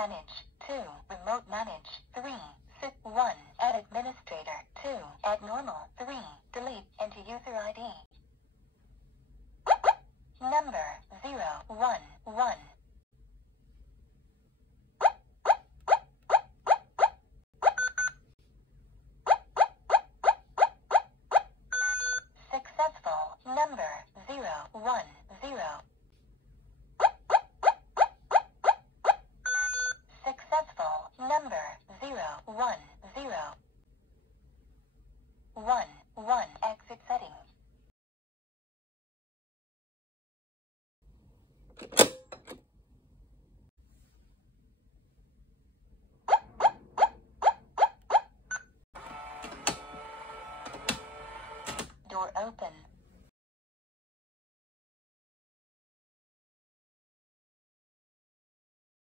manage. 2. Remote manage. 3. Sit 1. Add administrator. 2. Add normal. 3. Delete. Enter user ID. Number 011. 'Successful. Number 010. Successful. Number 010. 1. Exit settings. Door open.